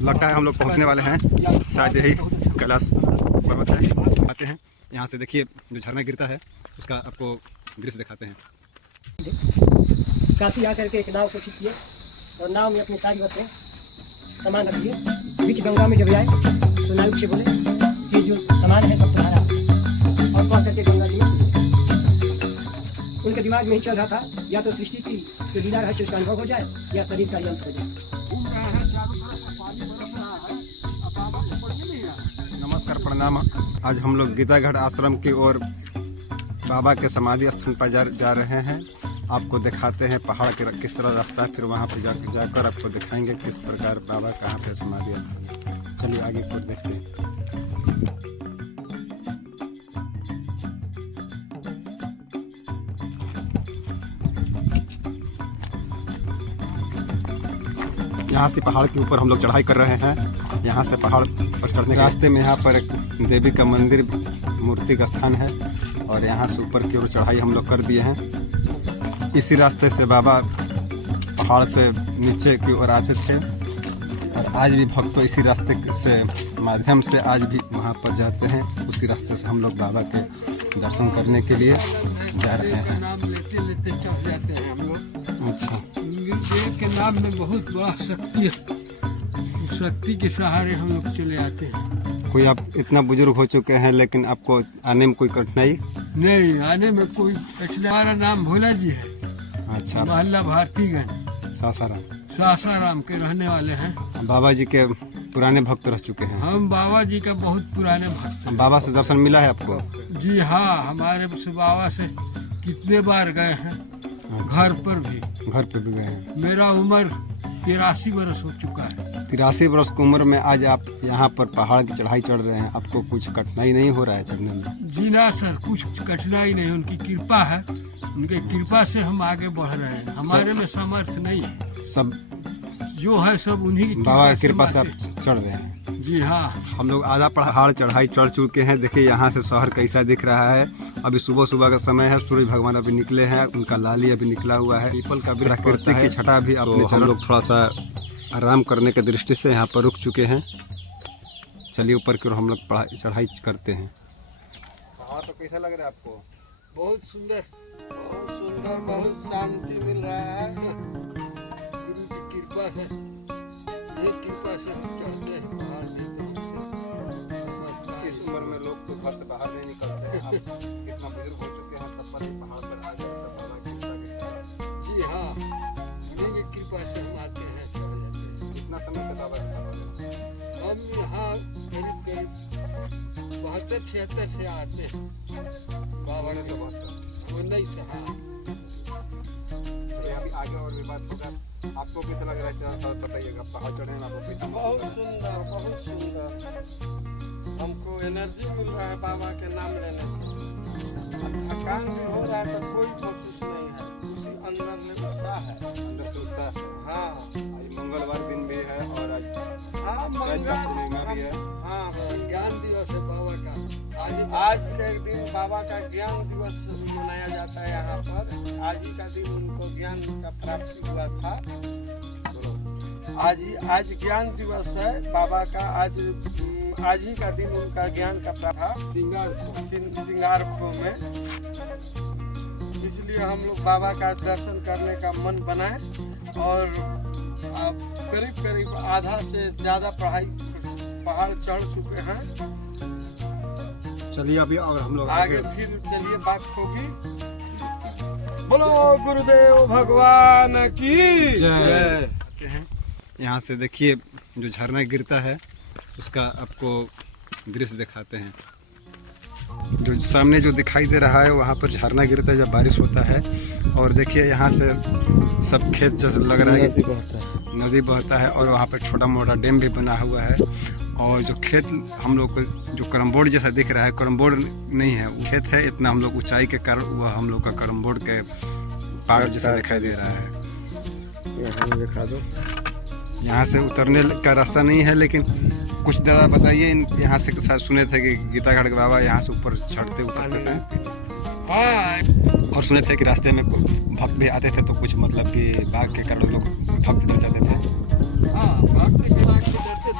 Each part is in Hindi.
लगता है हम लोग पहुंचने वाले हैं, शायद यही कैलाश पर्वत है। आते हैं यहाँ से, देखिए जो झरना गिरता है उसका आपको दृश्य दिखाते हैं। काशी आकर के एक नाव को ठीक किए और नाव में अपनी सारी वस्तुएं सामान रखिए। बीच गंगा में जब आए तो नाविक से बोले कि जो सामान है सब तुम्हारा, और कह करके गंगा जी उनके दिमाग में ही चल रहा था, या तो सृष्टि की जो लीला रहस्य उसका अनुभव हो जाए या शरीर का अंत हो जाए। नमस्कार, प्रणाम। आज हम लोग गीतागढ़ आश्रम की ओर बाबा के समाधि स्थल पर जा रहे हैं। आपको दिखाते हैं पहाड़ के किस तरह रास्ता है, फिर वहाँ पर जाकर आपको दिखाएंगे किस प्रकार बाबा कहाँ पे समाधि स्थल। चलिए आगे की ओर देखते हैं। यहाँ से पहाड़ के ऊपर हम लोग चढ़ाई कर रहे हैं। यहाँ से पहाड़ पर चढ़ने के रास्ते में यहाँ पर एक देवी का मंदिर, मूर्ति का स्थान है, और यहाँ से ऊपर की ओर चढ़ाई हम लोग कर दिए हैं। इसी रास्ते से बाबा पहाड़ से नीचे की ओर आते थे, और आज भी भक्त इसी रास्ते से माध्यम से आज भी वहाँ पर जाते हैं। उसी रास्ते से हम लोग बाबा के दर्शन करने के लिए जा रहे हैं। नाम लेते लेते चढ़ जाते हैं हम लोग। अच्छा, देव के नाम में बहुत बड़ा शक्ति है, उस शक्ति के सहारे हम लोग चले आते हैं। कोई आप इतना बुजुर्ग हो चुके हैं लेकिन आपको आने में कोई कठिनाई? नहीं, आने में कोई कठिनाई। हमारा नाम भोला जी है। अच्छा, मोहल्ला भारतीगंज सासाराम सासाराम के रहने वाले हैं। बाबा जी के पुराने भक्त रह चुके हैं। हम बाबा जी का बहुत पुराने भक्त हैं। बाबा से दर्शन मिला है आपको? जी हाँ, हमारे से बाबा से कितने बार गए हैं। घर पर भी गए हैं। मेरा उम्र 83 वर्ष हो चुका है। 83 वर्ष की उम्र में आज आप यहाँ पर पहाड़ की चढ़ाई चढ़ रहे हैं, आपको कुछ कठिनाई नहीं हो रहा है चढ़ने में? जी ना सर, कुछ कठिनाई नहीं, उनकी कृपा है। उनके कृपा से हम आगे बढ़ रहे हैं। हमारे में सामर्थ्य नहीं है, सब जो है सब उन्हीं की बाबा की कृपा से हम आप चढ़ रहे हैं। जी हाँ, हम लोग आधा पहाड़ चढ़ाई चढ़ चुके हैं। देखिए यहाँ से शहर कैसा दिख रहा है। अभी सुबह सुबह का समय है, सूरज भगवान अभी निकले हैं, उनका लाली अभी निकला हुआ है। पीपल का भी प्रकृति की छटा भी अपने हम लोग थोड़ा सा आराम करने की दृष्टि से यहाँ पर रुक चुके हैं। चलिए ऊपर की ओर हम लोग चढ़ाई करते हैं। पहाड़ तो कैसा लग रहा है आपको? बहुत सुंदर, बहुत सुंदर, बहुत शांति मिल रहा है। गुरु की कृपा है, ये कृपा से हम चढ़ते हैं पहाड़ में। इस उम्र में लोग तो घर से बाहर नहीं निकलते हैं। आप कितना बुजुर्ग हो चुके हैं तब पर पहाड़ पर आ गए, सब बाबा की कृपा के। जी हाँ, उन्हीं की कृपा से हम आते हैं, चढ़ जाते हैं। कितना समय से बाबा के पास हैं? हम यहाँ करीब करीब 72-76 से आते हैं। बाबा के 19 से। हाँ, चलिए अभी आगे और भी बात होगा। आपको कैसा लग रहा है बताइएगा, पहाड़ चढ़ने में आपको कैसा? बहुत सुंदर, बहुत सुंदर। हमको एनर्जी मिल रहा है बाबा के नाम लेने से। थकान भी हो रहा है तो कोई महसूस नहीं है, उसी अंदर में उत्साह है। अंदर से उत्साह है। हाँ, आज मंगलवार दिन भी है और आज हाँ, चैत का पूर्णिमा भी है। हाँ, ज्ञान दिवस है बाबा का। आज के दिन बाबा का ज्ञान दिवस मनाया जाता है यहाँ पर। आज ही का दिन उनको ज्ञान का प्राप्ति हुआ था। आज ज्ञान दिवस है बाबा का। आज ही का दिन उनका ज्ञान का प्राप्त सिंगारखो में। इसलिए हम लोग बाबा का दर्शन करने का मन बनाए, और करीब करीब आधा से ज्यादा पहाड़ चढ़ चुके हैं। चलिए अभी और हम लोग आगे फिर चलिए बात होगी। बोलो गुरुदेव भगवान की जय। यहाँ से देखिए जो झरना गिरता है उसका आपको दृश्य दिखाते हैं। जो सामने जो दिखाई दे रहा है वहाँ पर झरना गिरता है जब बारिश होता है। और देखिए यहाँ से सब खेत जैसे लग रहा है, नदी बहता है, और वहाँ पर छोटा मोटा डैम भी बना हुआ है। और जो खेत हम लोग को जो कैरम बोर्ड जैसा दिख रहा है, कैरम बोर्ड नहीं है, वो खेत है। इतना हम लोग ऊंचाई के कारण वह हम लोग का कैरम बोर्ड के पहाड़ जैसा दिखाई दे रहा है। दिखा दो। यहाँ से उतरने का रास्ता नहीं है, लेकिन कुछ ज़्यादा बताइए। यहाँ से साथ सुने थे कि गीतागढ़ के बाबा यहाँ से ऊपर चढ़ते उतरते थे। हाँ, और सुने थे कि रास्ते में भक्त भी आते थे, तो कुछ मतलब कि बाघ के कारण लोग भक्त डर जाते थे। हाँ, बाघ से डरते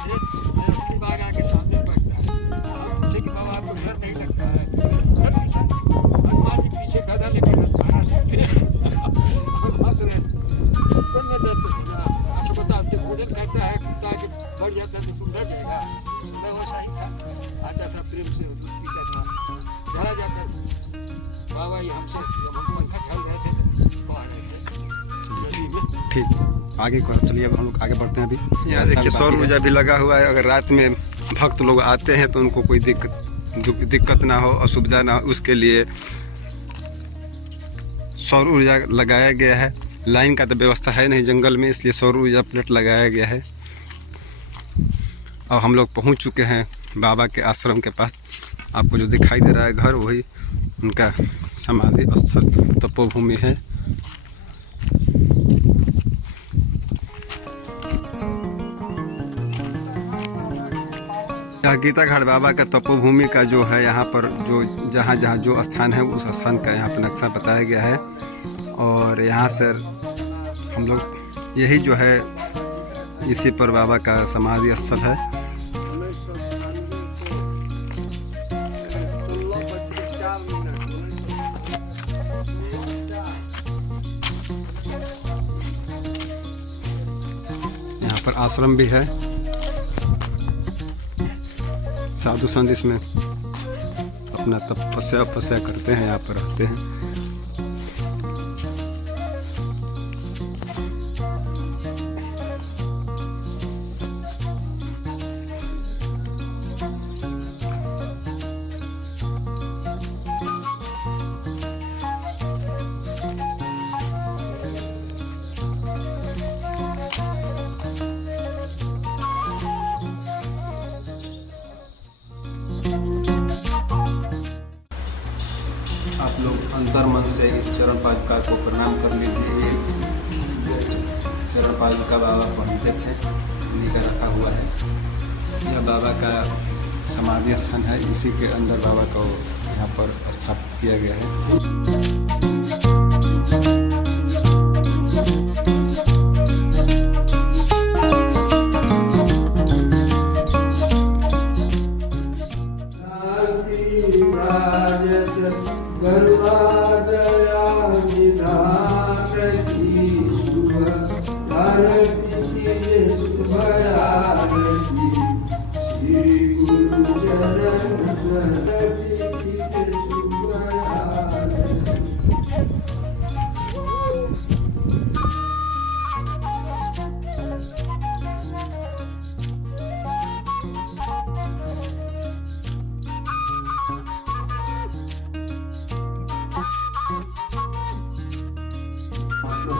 बढ़ जाता तो कुंडा देगा, मैं वैसा ही था। आता था प्रेम से दूध पीता था, चला जाता था। बाबा ये हमसे जब हम पंखा खेल रहे थे तो आ रहे थे नदी में। ठीक, आगे को चलिए, अब हम लोग आगे बढ़ते हैं। अभी यहाँ देखिए सौर ऊर्जा भी लगा हुआ है। अगर रात में भक्त लोग आते हैं तो उनको कोई दिक्कत ना हो, असुविधा ना हो, उसके लिए सौर ऊर्जा लगाया गया है। लाइन का तो व्यवस्था है नहीं जंगल में, इसलिए सौर ऊर्जा प्लेट लगाया गया है। और हम लोग पहुंच चुके हैं बाबा के आश्रम के पास। आपको जो दिखाई दे रहा है घर, वही उनका समाधि स्थल तपोभूमि है। गीता घाट बाबा का तपोभूमि का जो है, यहाँ पर जो जहाँ जहाँ जो स्थान है उस स्थान का यहाँ पर नक्शा बताया गया है। और यहाँ से हम लोग यही जो है इसी पर बाबा का समाधि स्थल है। यहाँ पर आश्रम भी है, साधु संत इसमें अपना तपस्या करते हैं, यहाँ पर रहते हैं। आप लोग अंतर मन से इस चरण पादुका को प्रणाम कर लीजिए। चरण पादुका बाबा पहनते थे, उन्हीं का रखा हुआ है। यह बाबा का समाधि स्थान है, इसी के अंदर बाबा को यहाँ पर स्थापित किया गया है।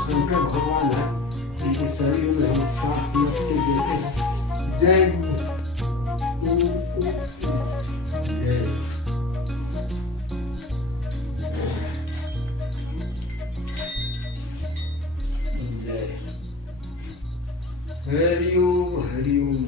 शंकर भगवान है, इनके शरीर में हम 7 नक्शे देते हैं। जय हरिओम हरिओम।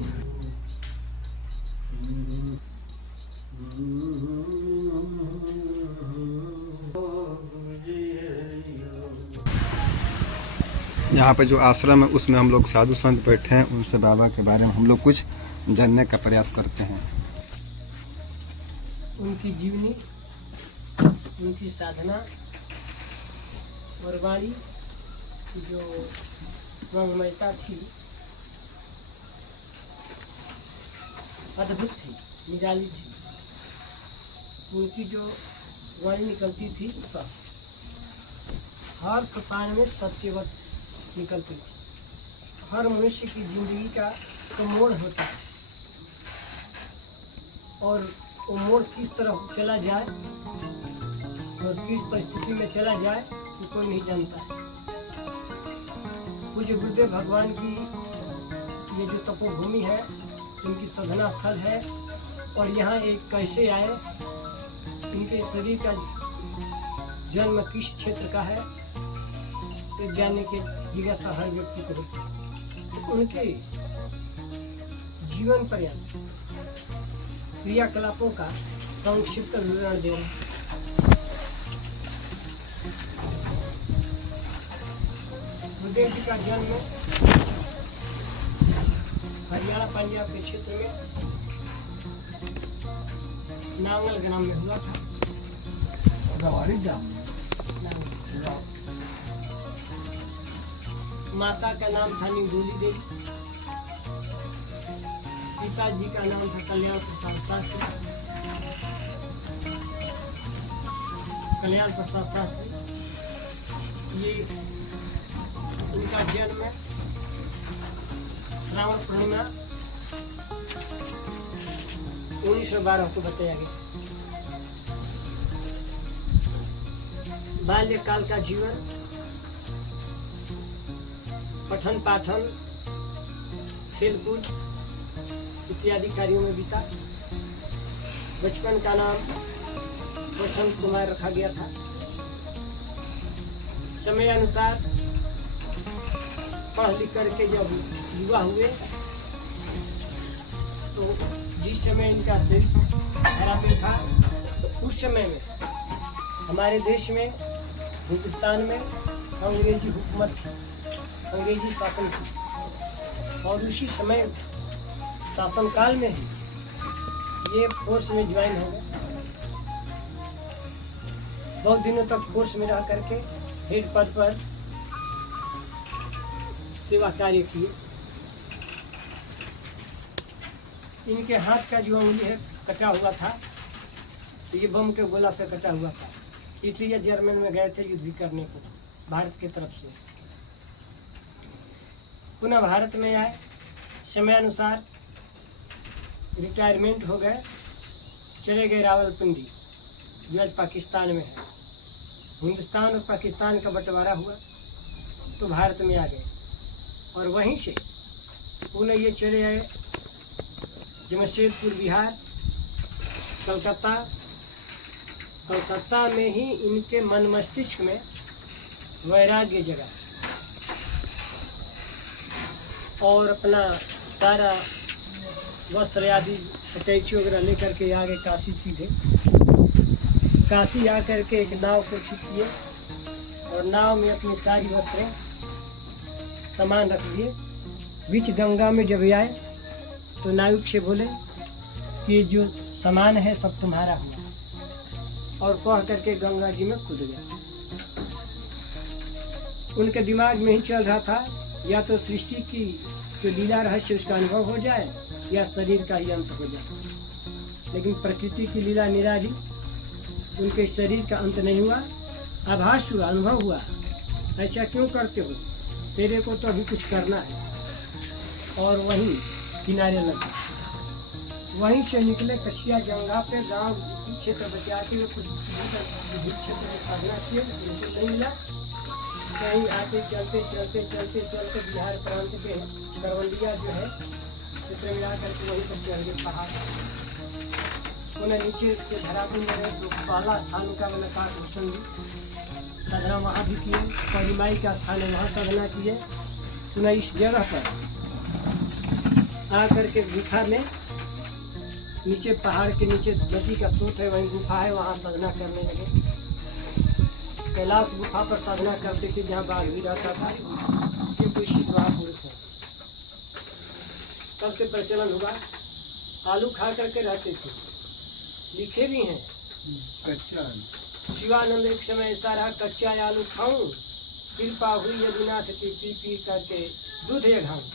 यहाँ पे जो आश्रम है उसमें हम लोग साधु संत बैठे हैं, उनसे बाबा के बारे में हम लोग कुछ जानने का प्रयास करते हैं। उनकी जीवनी, उनकी साधना और वाणी जो ब्रह्ममयता थी, अद्भुत थी, निराली थी। उनकी जो वाणी निकलती थी सब हर प्रकार में सत्यवत निकलती थी। हर मनुष्य की जिंदगी का तो मोड़ होता है, और वो मोड़ किस तरह चला जाए और किस परिस्थिति में चला जाए तो कोई नहीं जानता। पूज्य गुरुदेव भगवान की ये जो तपोभूमि है, इनकी साधना स्थल है, और यहाँ एक कैसे आए, इनके शरीर का जन्म किस क्षेत्र का है, तो जानने के जिज्ञासा हर व्यक्ति को होती है। उनके जीवन पर्यंत क्रियाकलापों का संक्षिप्त विवरण दे रहे हैं। गुरुदेव जी का जन्म हरियाणा पंजाब के क्षेत्र में नांगल ग्राम में हुआ था। माता का नाम था निंदोली देवी, पिताजी का नाम था कल्याण प्रसाद शास्त्री। कल्याण प्रसाद शास्त्री, ये उनका जन्म श्रावण पूर्णिमा 1912 को बताया गया। बाल्यकाल का जीवन पठन पाठन खेलकूद इत्यादि कार्यों में बीता। बचपन का नाम वसंत कुमार रखा गया था। समय अनुसार पढ़ लिख करके जब युवा हुए तो जिस समय इनका थेरापी था उस समय में हमारे देश में हिंदुस्तान में अंग्रेजी हुकूमत थी, अंग्रेजी शासन थी। और उसी समय शासनकाल में ही ये फोर्स में ज्वाइन हो गए। बहुत दिनों तक फोर्स में रह करके हेड पद पर सेवा कार्य किए। इनके हाथ का जो उंगली है कटा हुआ था, तो ये बम के गोला से कटा हुआ था। इसलिए जर्मन में गए थे युद्ध करने को भारत की तरफ से। पुनः भारत में आए, समय अनुसार रिटायरमेंट हो गए, चले गए रावलपिंडी जो आज पाकिस्तान में है। हिंदुस्तान और पाकिस्तान का बंटवारा हुआ तो भारत में आ गए और वहीं से पुनः ये चले आए जमशेदपुर बिहार, कलकत्ता में ही इनके मन मस्तिष्क में वैराग्य जगा और अपना सारा वस्त्र आदि अटैची वगैरह लेकर के आगे काशी सीधे। काशी आकर के एक नाव को ठीक किए और नाव में अपनी सारी वस्त्रें सामान रख दिए। बीच गंगा में जब आए तो नाविक से बोले कि जो सामान है सब तुम्हारा हुआ, और कह करके गंगा जी में कूद गए। उनके दिमाग में ही चल रहा था या तो सृष्टि की जो लीला रहस्य उसका अनुभव हो जाए या शरीर का ही अंत हो जाए। लेकिन प्रकृति की लीला निराली, उनके शरीर का अंत नहीं हुआ, आभास हुआ, अनुभव हुआ। ऐसा क्यों करते हो, तेरे को तो अभी कुछ करना है। और वहीं किनारे लगे, वहीं से निकले कछिया जंगा पे गांव क्षेत्र बचाते हुए कुछ क्षेत्र में पढ़ना किए, लेकिन नहीं मिला। कहीं आते चलते बिहार प्रांत के करवंडिया जो है क्षेत्र में आकर के वहीं पर चढ़ गए पहाड़। उन्हें नीचे के धरातल में रहे तो पहला स्थान का मैंने काठभूषण जी साधना वहाँ भी किए, परिमाई का स्थान है वहाँ साधना किए। उन्हें इस जगह पर आकर के गुफा में नीचे पहाड़ के नीचे नदी का स्रोत है, वहीं गुफा है, वहाँ साधना करने लगे। कैलाश गुफा पर साधना करते थे जहाँ बाघ भी रहता था। ये कोई शिवा पुरुष है, तब से प्रचलन हुआ। आलू खा करके रहते थे, लिखे भी हैं कच्चा। शिवानंद एक समय ऐसा रहा, कच्चा आलू खाऊं, कृपा हुई यदुनाथ की पी करके दूध ये खाऊं।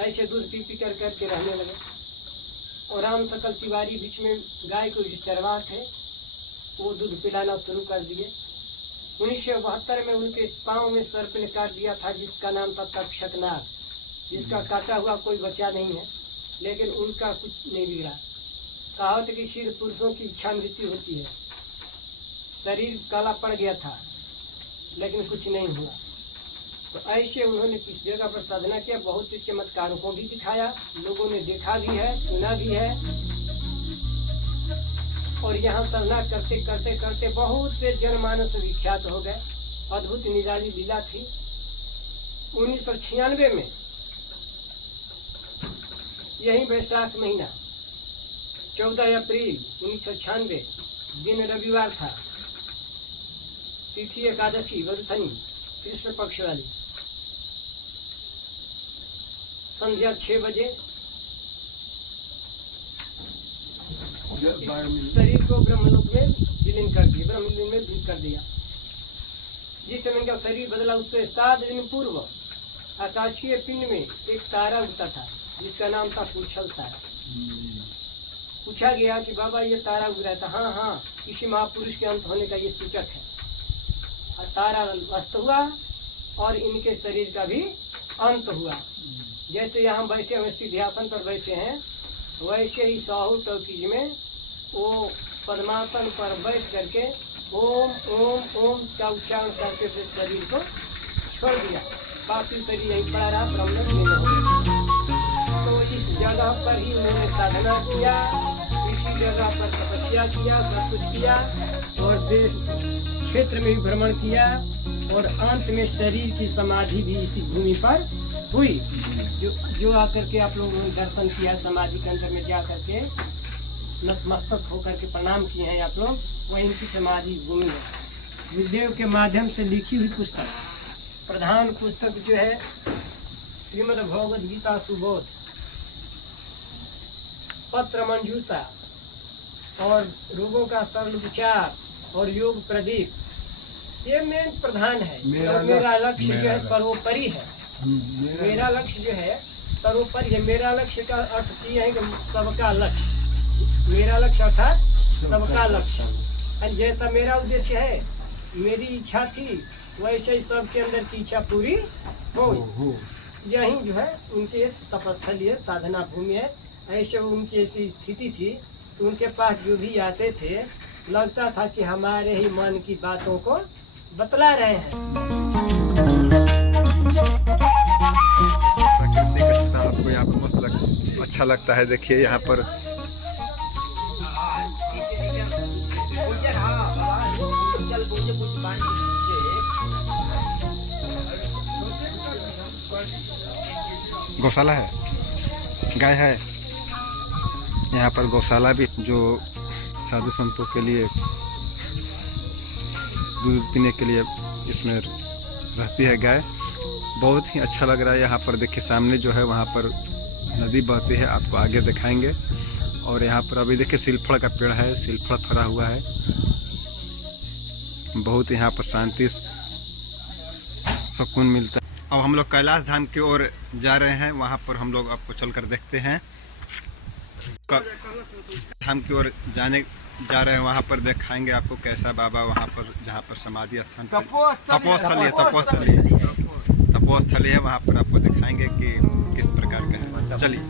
ऐसे दूध पी करके रहने लगे। और राम सकल तिवारी बीच में गाय को चरवा थे, वो दूध पिलाना शुरू कर दिए। 1972 में उनके पाँव में सर्प ने काट दिया था, जिसका नाम था तक्षक नाग, जिसका काटा हुआ कोई बच्चा नहीं है, लेकिन उनका कुछ नहीं बिगड़ा। कहावत कि सिद्ध पुरुषों की इच्छा मृत्यु होती है। शरीर काला पड़ गया था लेकिन कुछ नहीं हुआ। तो ऐसे उन्होंने इस जगह पर साधना किया, बहुत से चमत्कारों को भी दिखाया, लोगों ने देखा भी है, सुना भी है। और यहाँ साधना करते करते करते बहुत से जनमानस विख्यात हो गए। अद्भुत निराली लीला थी। 1996 में यही वैशाख महीना 14 अप्रैल 1996 दिन रविवार था, तिथि एकादशी वरुथनी कृष्ण पक्ष वाली। संध्या 6 बजे शरीर को ब्रह्मलोक में विलीन कर दिया, ब्रह्मलोक में विलीन कर दिया। जिस समय का शरीर बदला उससे 7 दिन पूर्व आकाशीय पिंड में एक तारा उगता था, जिसका नाम था पुरछल तारा। पूछा गया कि बाबा ये तारा उग रहा था, हाँ हाँ किसी महापुरुष के अंत होने का ये सूचक है। और तारा अस्त हुआ और इनके शरीर का भी अंत हुआ। जैसे यहाँ बैठे हुए सिद्धासन पर बैठे हैं, वैसे ही साहू टॉकीज में वो पद्मासन पर बैठ करके ओम ओम ओम का उच्चारण करके फिर शरीर को छोड़ दिया। पार्थिव शरीर यहीं पड़ा रहा, ब्रह्मलोक में नहीं हो। तो इस जगह पर ही उन्होंने साधना किया, इसी जगह पर तपस्या किया, सब कुछ किया और देश क्षेत्र में भी भ्रमण किया और अंत में शरीर की समाधि भी इसी भूमि पर हुई। जो आकर के आप लोगों ने दर्शन किया, समाधि के अंदर में जा करके नतमस्तक होकर के प्रणाम किए हैं आप लोग, वह इनकी समाधि भूमि है। गुरुदेव के माध्यम से लिखी हुई पुस्तक, प्रधान पुस्तक जो है श्रीमद् भगवद गीता सुबोध, पत्र मंजूषा और रोगों का सरल विचार और योग प्रदीप, ये मेन प्रधान है। मेरा लक्ष्य जो है सर्वोपरि है। मेरा लक्ष्य जो है सर्वोपरि है। मेरा लक्ष्य का अर्थ ये है कि सबका लक्ष्य, मेरा लक्ष्य अर्थात सबका लक्ष्य। जैसा मेरा उद्देश्य है, मेरी इच्छा थी, वैसे ही सबके अंदर की इच्छा पूरी हो। यही जो है उनके तपस्थली है, साधना भूमि है। ऐसे उनकी ऐसी स्थिति थी तो उनके पास जो भी आते थे लगता था कि हमारे ही मन की बातों को बतला रहे हैं। प्राकृतिक स्थल आपको यहाँ पर मस्त अच्छा लगता है। देखिए यहाँ पर गौशाला है, गाय है। यहाँ पर गौशाला भी, जो साधु संतों के लिए दूध पीने के लिए इसमें रहती है गाय। बहुत ही अच्छा लग रहा है। यहाँ पर देखिए सामने जो है वहाँ पर नदी बहती है, आपको आगे दिखाएंगे। और यहाँ पर अभी देखिए सिलफड़ का पेड़ है, सिलफड़ फरा हुआ है। बहुत यहाँ पर शांति सुकून मिलता है। अब हम लोग कैलाश धाम की ओर जा रहे हैं, वहाँ पर हम लोग आपको चलकर देखते हैं। धाम की ओर जा रहे हैं, वहाँ पर दिखाएंगे आपको कैसा बाबा वहाँ पर, जहाँ पर समाधि स्थान तपोस्थली है, वहाँ पर आपको दिखाएंगे कि किस प्रकार का है। चलिए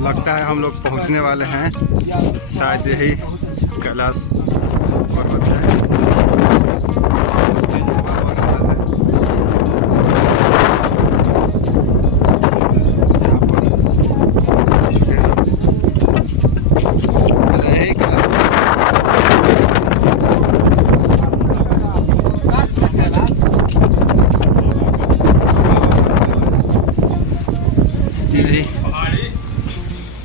लगता है हम लोग पहुँचने वाले हैं। शायद यही कैलाश पर्वत है। तेज हवा बह रहा है। यहाँ पर यही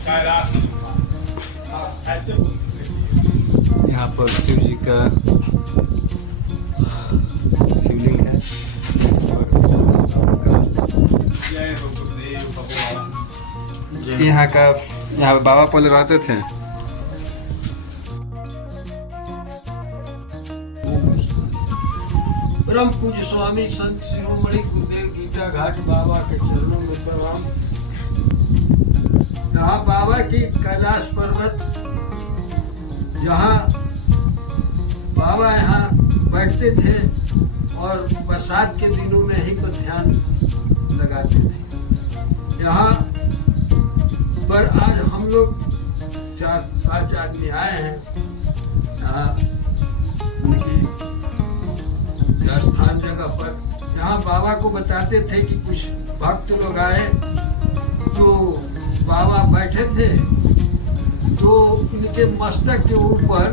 कैलाश यहाँ पर शिव जी का शिवलिंग है। यहाँ बाबा पहले रहते थे। परम पूज्य स्वामी संत शिरोमणि गुरुदेव गीता घाट बाबा के चरणों में प्रणाम। यहाँ बाबा की कैलाश पर्वत, यहाँ बाबा यहाँ बैठते थे और बरसात के दिनों में ही पर ध्यान लगाते थे। यहाँ पर आज हम लोग 4-5 आदमी आए हैं। यहाँ उनकी स्थान जगह पर, यहाँ बाबा को बताते थे कि कुछ भक्त लोग आए तो बाबा बैठे थे, तो उनके मस्तक के ऊपर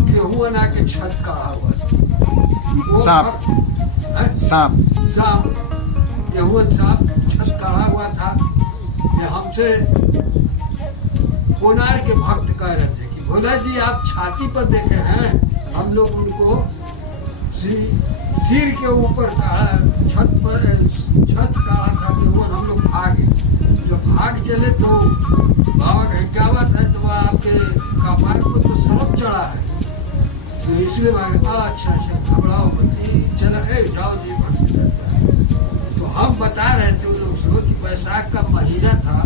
गेहूं बना के छत काढ़ा हुआ था। सांप गेहूं सांप छत काढ़ा हुआ था। ये हमसे कोनार के भक्त कह रहे थे कि भोला जी आप छाती पर देखे हैं। हम लोग उनको सिर के ऊपर काढ़ा, छत काढ़ा था गेहूं। हम लोग भागे, जब भाग चले तो बाबा कहे क्या बात है, तो आपके कपार पर तो सरप चढ़ा है, तो इसलिए भागे। अच्छा घबराओ मत। चला जाओ जी भक्ति करता है। तो हम बता रहे थे उन लोग से कि बैसाख का महीना था,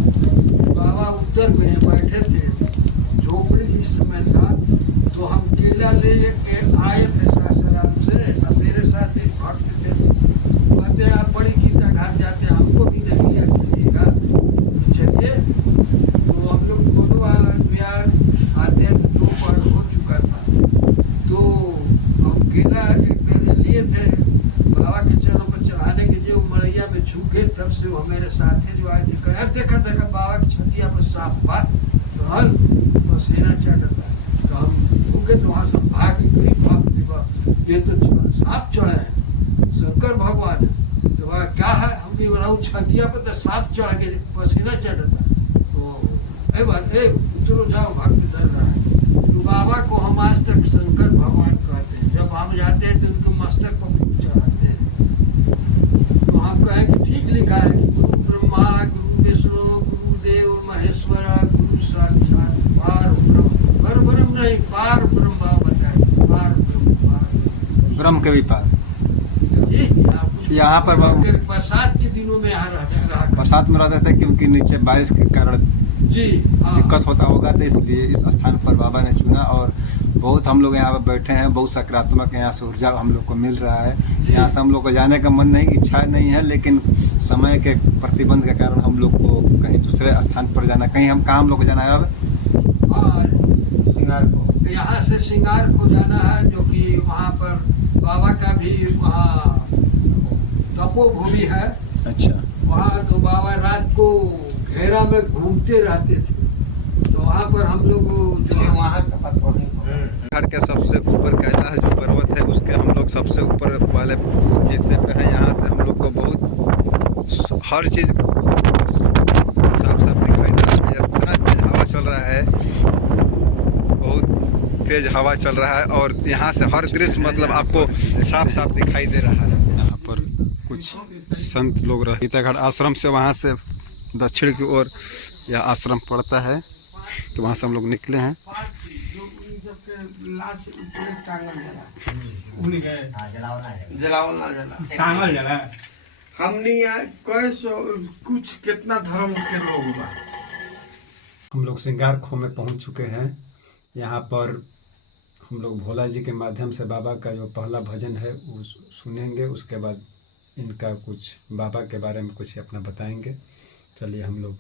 बाबा उत्तर में बैठे थे, झोपड़ी इस समय था, तो हम केला ले के आए थे सासाराम से। अब मेरे साथ एक भक्त थे, कहते आप बड़ी गीता घाट जाते हैं, हमको भी नहीं लिया कीजिएगा। चलिए, तो हम लोग दोनों बिहार आते हैं, 2 बार हो चुका था। तो हम केला एक दिन लिए थे बाबा के चरणों पर चढ़ाने के, जो मड़ैया में झुके, तब से वो मेरे साथी जो आए थे कहा देखा देखा बाबा की छतिया पर साफ बात रहल पसीना चढ़ता है। तो हम झुके तो वहाँ से भाग ये तो सांप चढ़े हैं, शंकर भगवान है। तो वह क्या है, हम भी बनाऊ छतिया पर तो सांप चढ़ के पसीना चढ़ता है। तो बात चलो जाओ, भक्त डर रहा है। तो बाबा को हम आज तक शंकर भगवान कहते हैं। जब हम जाते हैं तो उनके मस्तक पर फूल चढ़ाते हैं। तो हम कहें कि ठीक लिखा है कि गुरु ब्रह्मा गुरु विष्णु गुरुदेव महेश्वर गुरु साक्षात पार ब्रह्म, पर ब्रह्म नहीं पार ब्रह्म बताए, पार ब्रह्म, पार ब्रह्म के भी पार। यहाँ पर बरसात के दिनों में यहाँ रहा बरसात में रहते थे, क्योंकि नीचे बारिश के कारण जी दिक्कत होता होगा, तो इसलिए इस स्थान पर बाबा ने चुना। और बहुत हम लोग यहाँ पर बैठे हैं, बहुत सकारात्मक यहाँ से ऊर्जा हम लोग को मिल रहा है। यहाँ से हम लोग को जाने का मन नहीं, इच्छा नहीं है, लेकिन समय के प्रतिबंध के कारण हम लोग को कहीं दूसरे स्थान पर जाना, कहीं हम कहाँ हम लोग को जाना है अब सिंगारपुर। यहाँ से सिंगारपुर जाना है, जो कि वहाँ पर बाबा का भी वहाँ तपोभूमि है। अच्छा, वहाँ तो बाबा रात को घेरा में घूमते रहते थे। तो वहाँ पर हम लोग जो वहाँ का पता नहीं। पहाड़ के सबसे ऊपर कैलाश जो पर्वत है, उसके हम लोग सबसे ऊपर वाले हिस्से पे है। यहाँ से हम लोग को बहुत हर चीज़ साफ साफ दिखाई दे रहा है। इतना तेज हवा चल रहा है, बहुत तेज हवा चल रहा है, और यहाँ से हर दृश्य मतलब आपको साफ साफ दिखाई दे रहा है। यहाँ पर कुछ संत लोग रहते, गीता घाट आश्रम से वहाँ से दक्षिण की ओर यह आश्रम पड़ता है। तो वहाँ से हम लोग निकले हैं। हमने यहाँ कुछ कितना धर्म के लोग बा। हम लोग सिंगारखो में पहुँच चुके हैं। यहाँ पर हम लोग भोला जी के माध्यम से बाबा का जो पहला भजन है वो सुनेंगे। उसके बाद इनका कुछ बाबा के बारे में कुछ अपना बताएंगे। चलिए हम लोग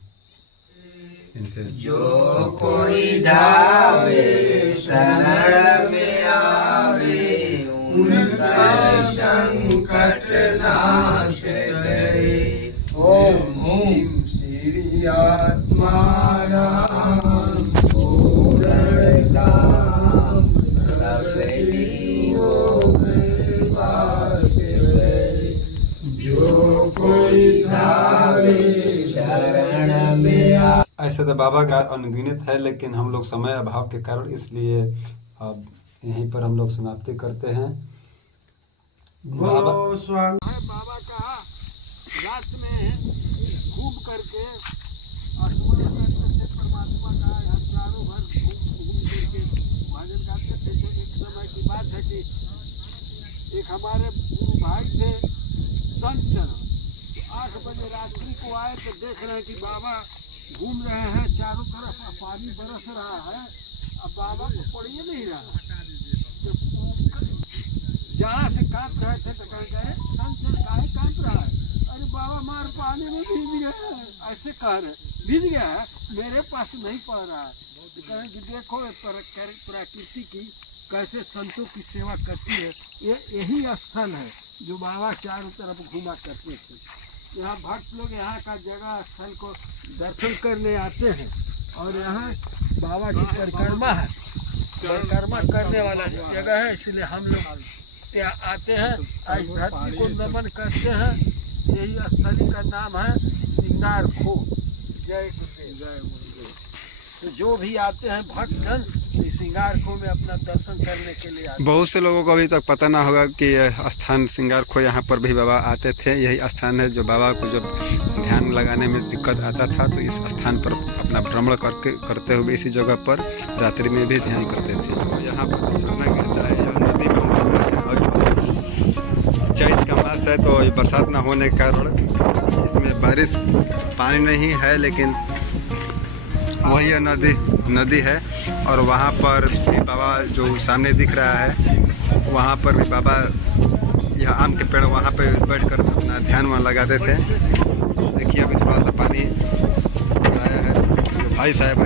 इनसे जो कोई धावे शरण में आवे उनका संकट नाश करे। ओम श्री आत्मा राम पूर्ण काम सबली योग वास करे। जो कोई धावे शरण में आ। ऐसे तो बाबा का अनगिनत है, लेकिन हम लोग समय अभाव के कारण इसलिए अब यहीं पर हम लोग समाप्ति करते हैं। बाबा बाबा का रात में घूम करके स्मरण करते थे परमात्मा का। यहाँ चारों भर घूम करके भजन गाते थे। तो एक समय की बात है कि एक हमारे गुरु भाई थे संत चरण, तो 8 बजे रात्रि को आए तो देख रहे हैं कि बाबा घूम रहे हैं, चारों तरफ पानी बरस रहा है, अब बाबा को पड़िए नहीं रहा। तो जाड़ा से कांप रहे थे, तो कह गए संत काहे कांप रहा है? अरे बाबा मार पानी में भीग गया है, ऐसे कह रहे, भीग गया है, मेरे पास नहीं पड़ रहा है। तो कहें कि देखो प्रकृति की कैसे संतों की सेवा करती है। ये यही स्थल है जो बाबा चारों तरफ घुमा करते थे। यहाँ भक्त लोग यहाँ का जगह स्थल को दर्शन करने आते हैं, और यहाँ बाबा की परिक्रमा है, परिक्रमा करने वाला जगह है, इसलिए हम लोग यहाँ आते हैं, आज धरती को नमन करते हैं। यही स्थली का नाम है सिंगारखो। जय गुरुदेव, जय गुरुदेव। तो जो भी आते हैं भक्तगण सिंगारखो में अपना दर्शन करने के लिए आते हैं। बहुत से लोगों को अभी तक पता ना होगा कि यह स्थान सिंगारखो, यहाँ पर भी बाबा आते थे। यही स्थान है जो बाबा को जब ध्यान लगाने में दिक्कत आता था तो इस स्थान पर अपना भ्रमण करते हुए इसी जगह पर रात्रि में भी ध्यान करते थे। यहाँ पर झरना गिरता है, यह नदी में हम लोग आए हैं। घास है, तो ये बरसात ना होने के कारण इसमें बारिश पानी नहीं है, लेकिन वही नदी है। और वहाँ पर भी बाबा जो सामने दिख रहा है, वहाँ पर भी बाबा यह आम के पेड़ वहाँ पे बैठकर अपना ध्यान वहाँ लगाते थे। देखिए अभी थोड़ा सा पानी आया है, भाई साहब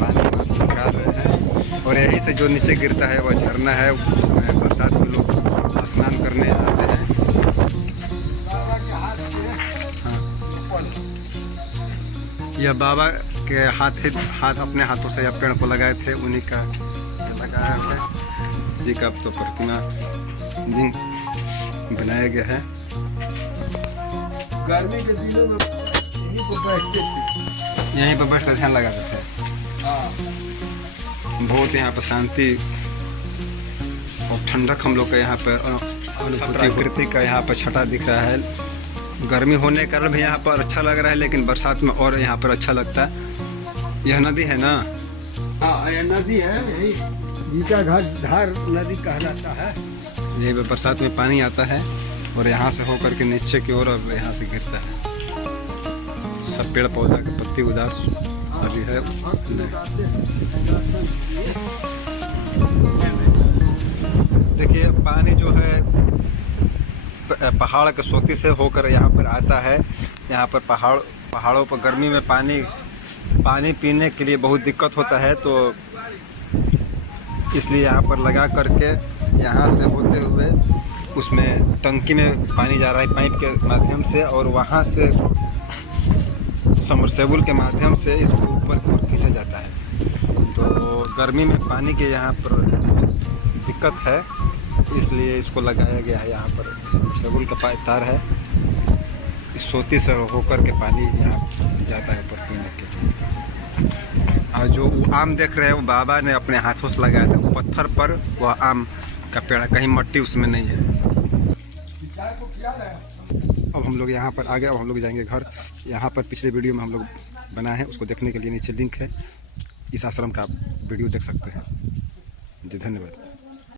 पानी वहाँ से निकाल रहे हैं। और यहीं से जो नीचे गिरता है वह झरना है, उसमें बरसात में लोग स्नान करने आते हैं। यह बाबा के हाथ अपने हाथों से यह पेड़ को लगाए थे, उन्हीं का लगाया है जी का। अब तो प्रतिमा बनाया गया है। गर्मी के दिनों में यहीं पर बैठते थे, यहीं पर बैठ कर ध्यान लगाते थे। बहुत यहाँ पर शांति और ठंडक हम लोग का यहाँ पर प्रकृति का यहाँ पर छटा दिख रहा है। गर्मी होने के कारण भी यहाँ पर अच्छा लग रहा है, लेकिन बरसात में और यहाँ पर अच्छा लगता है। यह नदी है ना? हाँ, यह नदी है, यही गीता घाट धार नदी कहलाता है। यही पर बरसात में पानी आता है और यहाँ से होकर के नीचे की ओर और यहाँ से गिरता है। सब पेड़ पौधा के पत्ती उदास अभी है। देखिए पानी जो है पहाड़ के सोती से होकर यहाँ पर आता है। यहाँ पर पहाड़ों पर गर्मी में पानी पीने के लिए बहुत दिक्कत होता है, तो इसलिए यहाँ पर लगा करके यहाँ से होते हुए उसमें टंकी में पानी जा रहा है पाइप के माध्यम से, और वहाँ से समरसेबुल के माध्यम से इसको ऊपर की ओर खींचा जाता है। तो गर्मी में पानी के यहाँ पर दिक्कत है, इसलिए इसको लगाया गया है। यहाँ पर समरसेबुल का तार है, इस सोती से होकर के पानी यहाँ जाता है ऊपर पीने के। और जो आम देख रहे हैं वो बाबा ने अपने हाथों से लगाया था, वो पत्थर पर वह आम का पेड़, कहीं मिट्टी उसमें नहीं है। अब हम लोग यहाँ पर आ गए, अब हम लोग जाएंगे घर। यहाँ पर पिछले वीडियो में हम लोग बनाए हैं, उसको देखने के लिए नीचे लिंक है, इस आश्रम का आप वीडियो देख सकते हैं जी। धन्यवाद।